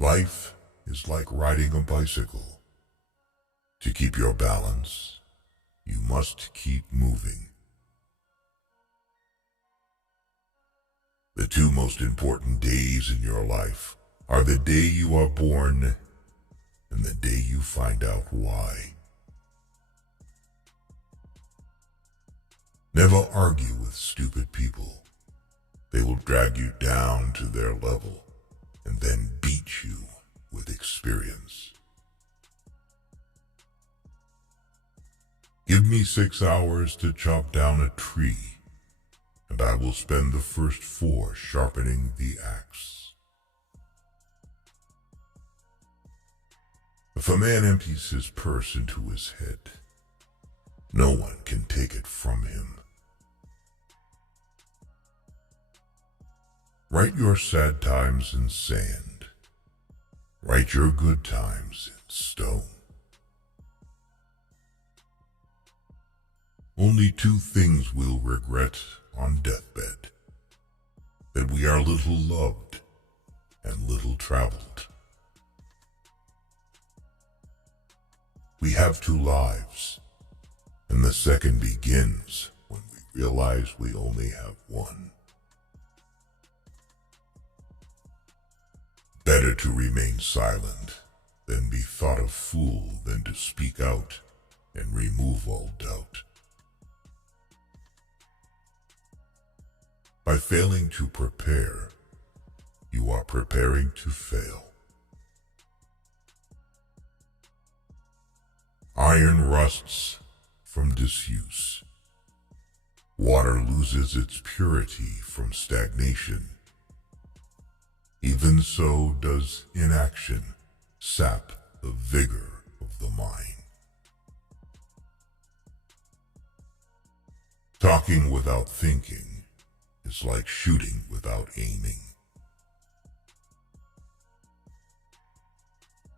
Life is like riding a bicycle. To keep your balance, you must keep moving. The two most important days in your life are the day you are born and the day you find out why. Never argue with stupid people. They will drag you down to their level and then beat you with experience. Give me 6 hours to chop down a tree, and I will spend the first 4 sharpening the axe. If a man empties his purse into his head, no one can take it from him. Write your sad times in sand. Write your good times in stone. Only 2 things we'll regret on deathbed: that we are little loved and little traveled. We have 2 lives, and the second begins when we realize we only have one. Better to remain silent than be thought a fool than to speak out and remove all doubt. By failing to prepare, you are preparing to fail. Iron rusts from disuse. Water loses its purity from stagnation. Even so does inaction sap the vigor of the mind. Talking without thinking is like shooting without aiming.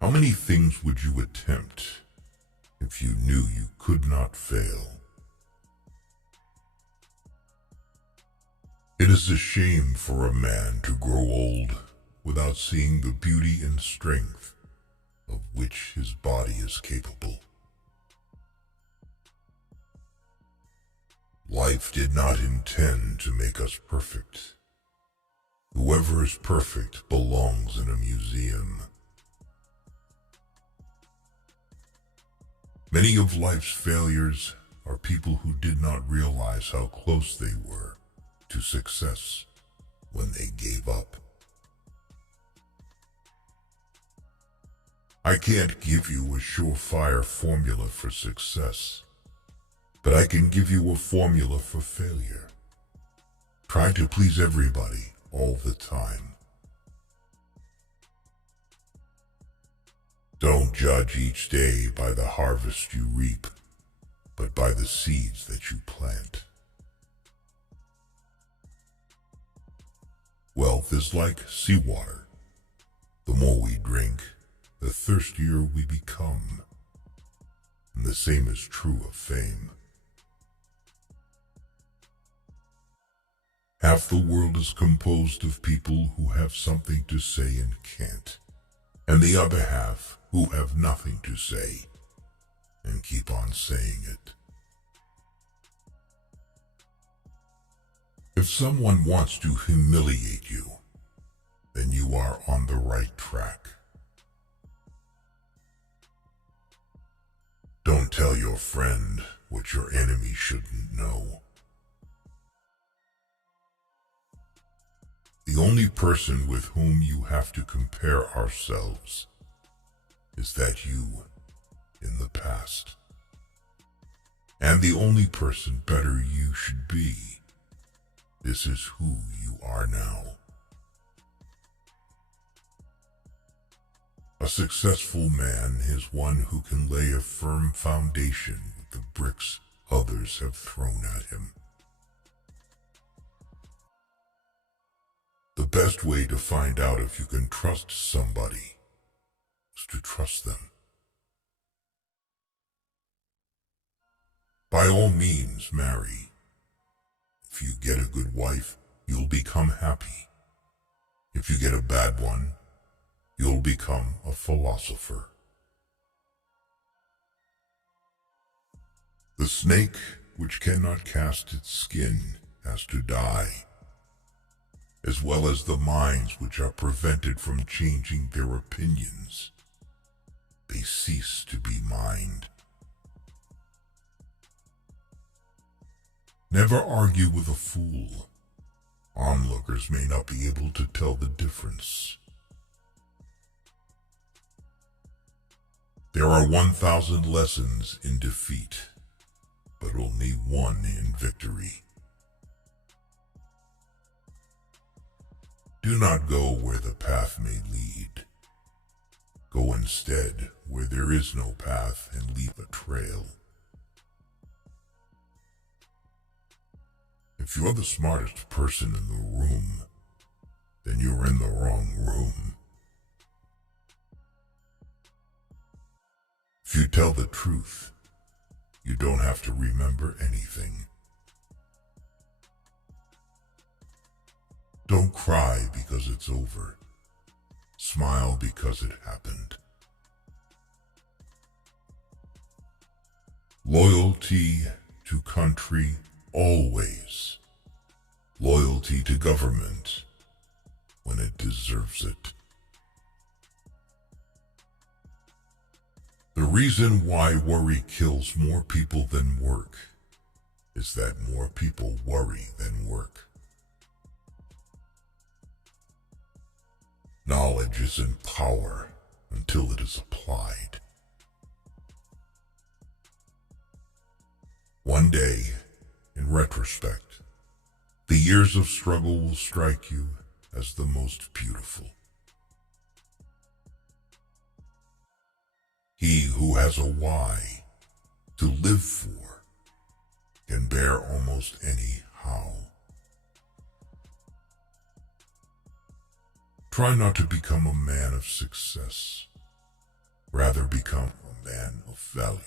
How many things would you attempt if you knew you could not fail? It is a shame for a man to grow old without seeing the beauty and strength of which his body is capable. Life did not intend to make us perfect. Whoever is perfect belongs in a museum. Many of life's failures are people who did not realize how close they were to success when they gave up. I can't give you a surefire formula for success, but I can give you a formula for failure. Try to please everybody all the time. Don't judge each day by the harvest you reap, but by the seeds that you plant. Wealth is like seawater. The more we drink, the thirstier we become. And the same is true of fame. Half the world is composed of people who have something to say and can't, and the other half who have nothing to say and keep on saying it. If someone wants to humiliate you, then you are on the right track. Don't tell your friend what your enemy shouldn't know. The only person with whom you have to compare ourselves is that you in the past. And the only person better you should be. This is who you are now. A successful man is one who can lay a firm foundation with the bricks others have thrown at him. The best way to find out if you can trust somebody is to trust them. By all means, marry. If you get a good wife, you'll become happy. If you get a bad one, you'll you'll become a philosopher. The snake which cannot cast its skin has to die, as well as the minds which are prevented from changing their opinions. They cease to be mind. Never argue with a fool. Onlookers may not be able to tell the difference. There are 1,000 lessons in defeat, but only one in victory. Do not go where the path may lead. Go instead where there is no path and leave a trail. If you're the smartest person in the room, then you're in the wrong room. If you tell the truth, you don't have to remember anything. Don't cry because it's over. Smile because it happened. Loyalty to country always. Loyalty to government when it deserves it. The reason why worry kills more people than work is that more people worry than work. Knowledge isn't power until it is applied. One day, in retrospect, the years of struggle will strike you as the most beautiful. He who has a why to live for can bear almost any how. Try not to become a man of success. Rather become a man of value.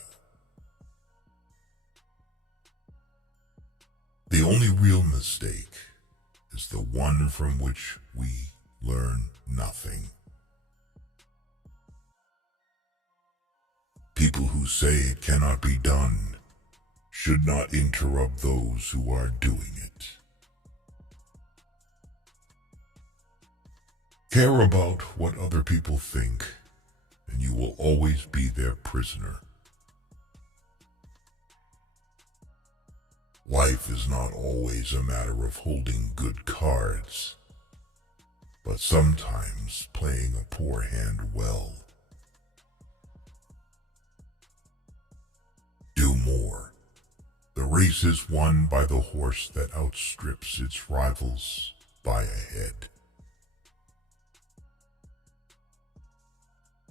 The only real mistake is the one from which we learn nothing. People who say it cannot be done should not interrupt those who are doing it. Care about what other people think, and you will always be their prisoner. Life is not always a matter of holding good cards, but sometimes playing a poor hand well. Do more. The race is won by the horse that outstrips its rivals by a head.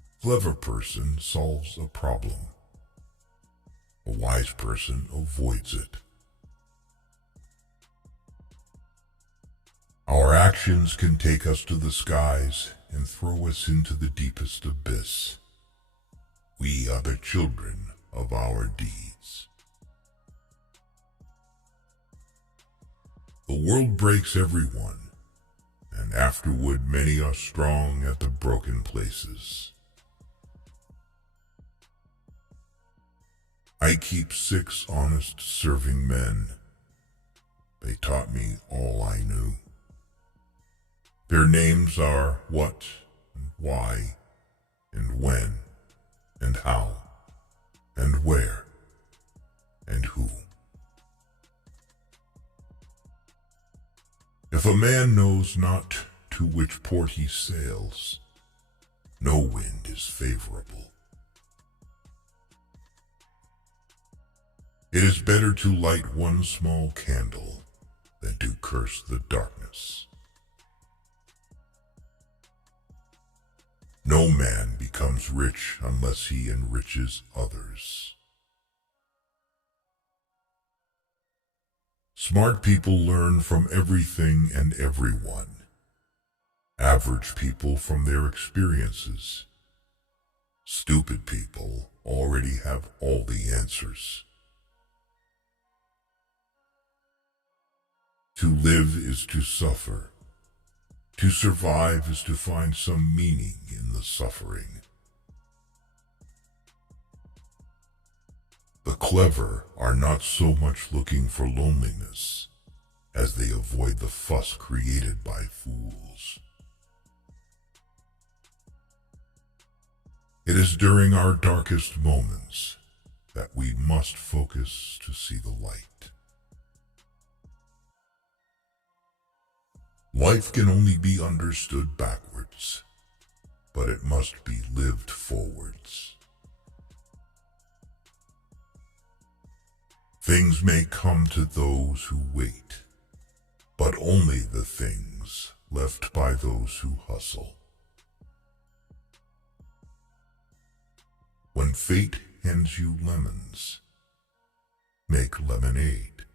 A clever person solves a problem. A wise person avoids it. Our actions can take us to the skies and throw us into the deepest abyss. We are the children of our deeds. The world breaks everyone, and afterward many are strong at the broken places. I keep 6 honest serving men. They taught me all I knew. Their names are what and why and when and how and where and who. If a man knows not to which port he sails, no wind is favorable. It is better to light one small candle than to curse the darkness. No man becomes rich unless he enriches others. Smart people learn from everything and everyone. Average people from their experiences. Stupid people already have all the answers. To live is to suffer. To survive is to find some meaning in the the suffering. The clever are not so much looking for loneliness as they avoid the fuss created by fools. It is during our darkest moments that we must focus to see the light. Life can only be understood backwards, but it must be lived forwards. Things may come to those who wait, but only the things left by those who hustle. When fate hands you lemons, make lemonade.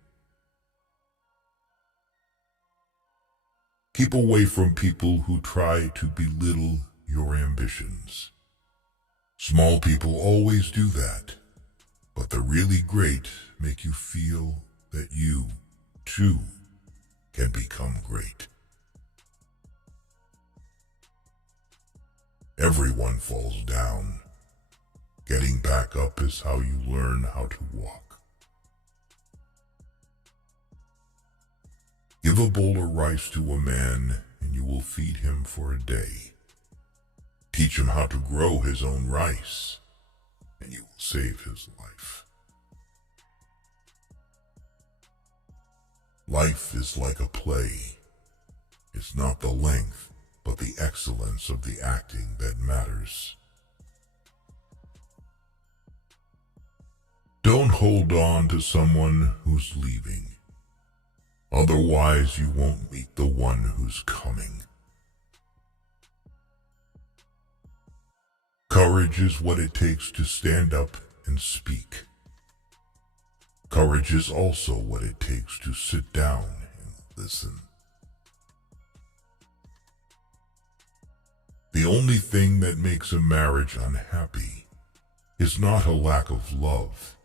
Keep away from people who try to belittle your ambitions. Small people always do that, but the really great make you feel that you, too, can become great. Everyone falls down. Getting back up is how you learn how to walk. Give a bowl of rice to a man and you will feed him for a day. Teach him how to grow his own rice and you will save his life. Life is like a play. It's not the length, but the excellence of the acting that matters. Don't hold on to someone who's leaving. Otherwise, you won't meet the one who's coming. Courage is what it takes to stand up and speak. Courage is also what it takes to sit down and listen. The only thing that makes a marriage unhappy is not a lack of love.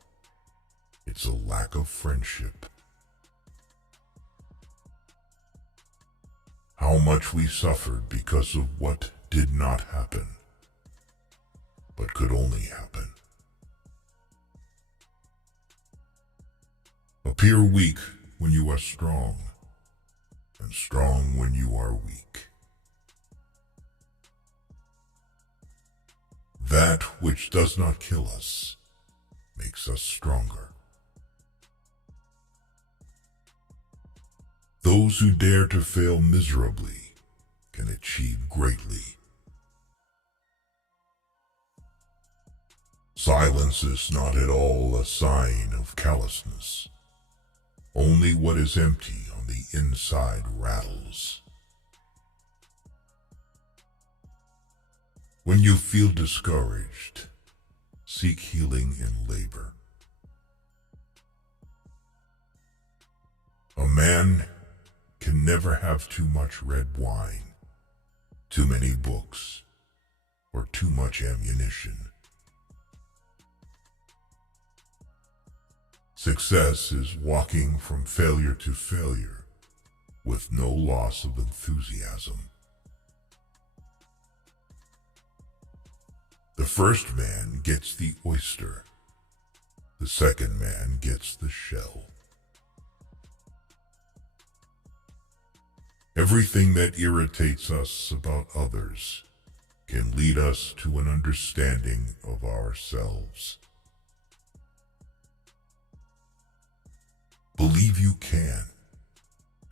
It's a lack of friendship. How much we suffered because of what did not happen, but could only happen. Appear weak when you are strong, and strong when you are weak. That which does not kill us makes us stronger. Those who dare to fail miserably can achieve greatly. Silence is not at all a sign of callousness. Only what is empty on the inside rattles. When you feel discouraged, seek healing in labor. A man can never have too much red wine, too many books, or too much ammunition. Success is walking from failure to failure with no loss of enthusiasm. The first man gets the oyster, the second man gets the shell. Everything that irritates us about others can lead us to an understanding of ourselves. Believe you can,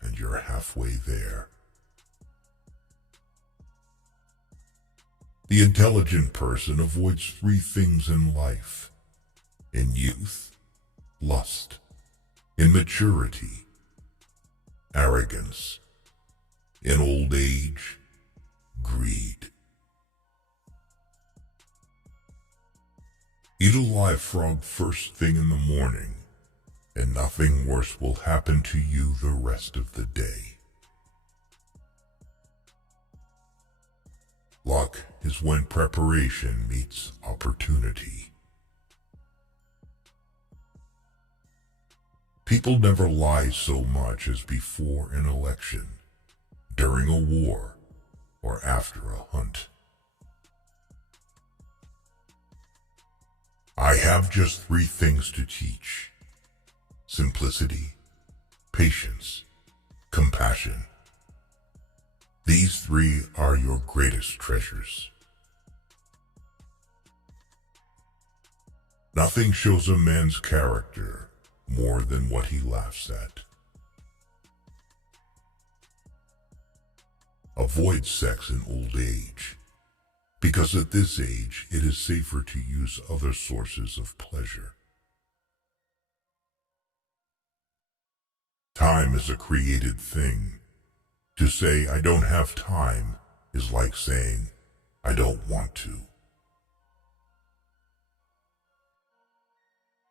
and you're halfway there. The intelligent person avoids three things in life: in youth, lust; in maturity, arrogance; in old age, greed. Eat a live frog first thing in the morning, and nothing worse will happen to you the rest of the day. Luck is when preparation meets opportunity. People never lie so much as before an election, during a war, or after a hunt. I have just three things to teach: simplicity, patience, compassion. These three are your greatest treasures. Nothing shows a man's character more than what he laughs at. Avoid sex in old age, because at this age it is safer to use other sources of pleasure. Time is a created thing. To say I don't have time is like saying I don't want to.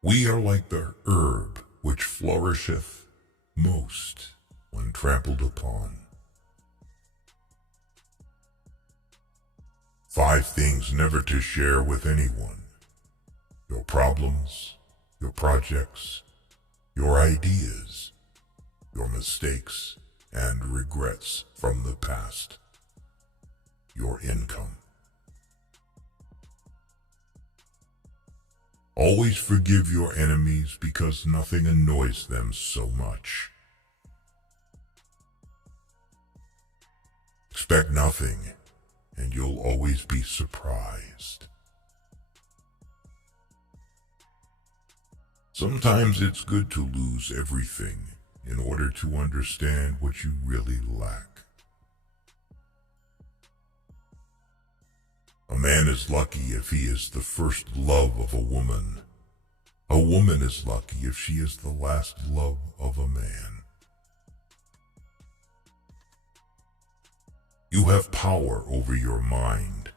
We are like the herb which flourisheth most when trampled upon. 5 things never to share with anyone: your problems, your projects, your ideas, your mistakes and regrets from the past, your income. Always forgive your enemies because nothing annoys them so much. Expect nothing, and you'll always be surprised. Sometimes it's good to lose everything in order to understand what you really lack. A man is lucky if he is the first love of a woman. A woman is lucky if she is the last love of a man. You have power over your mind,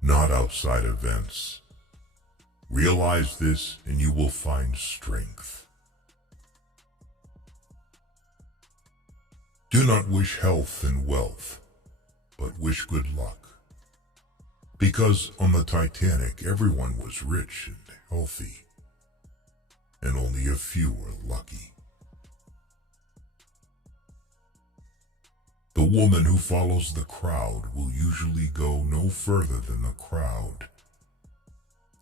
not outside events. Realize this and you will find strength. Do not wish health and wealth, but wish good luck. Because on the Titanic, everyone was rich and healthy, and only a few were lucky. The woman who follows the crowd will usually go no further than the crowd.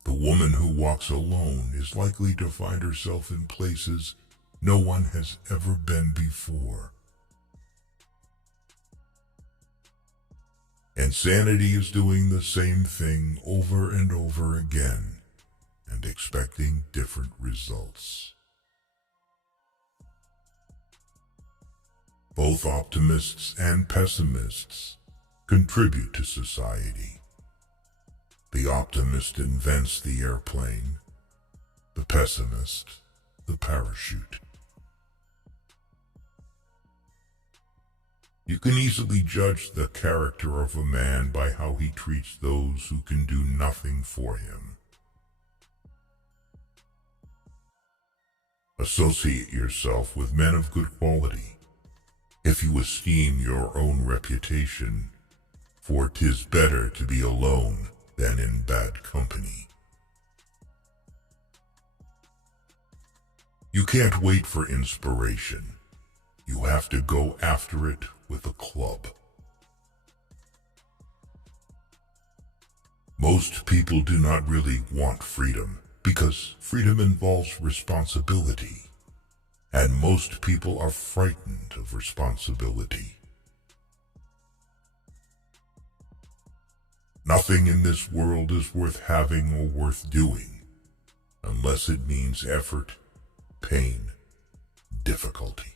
The woman who walks alone is likely to find herself in places no one has ever been before. Insanity is doing the same thing over and over again and expecting different results. Both optimists and pessimists contribute to society. The optimist invents the airplane, the pessimist, the parachute. You can easily judge the character of a man by how he treats those who can do nothing for him. Associate yourself with men of good quality, if you esteem your own reputation, for 'tis better to be alone than in bad company. You can't wait for inspiration. You have to go after it with a club. Most people do not really want freedom because freedom involves responsibility, and most people are frightened of responsibility. Nothing in this world is worth having or worth doing unless it means effort, pain, difficulty.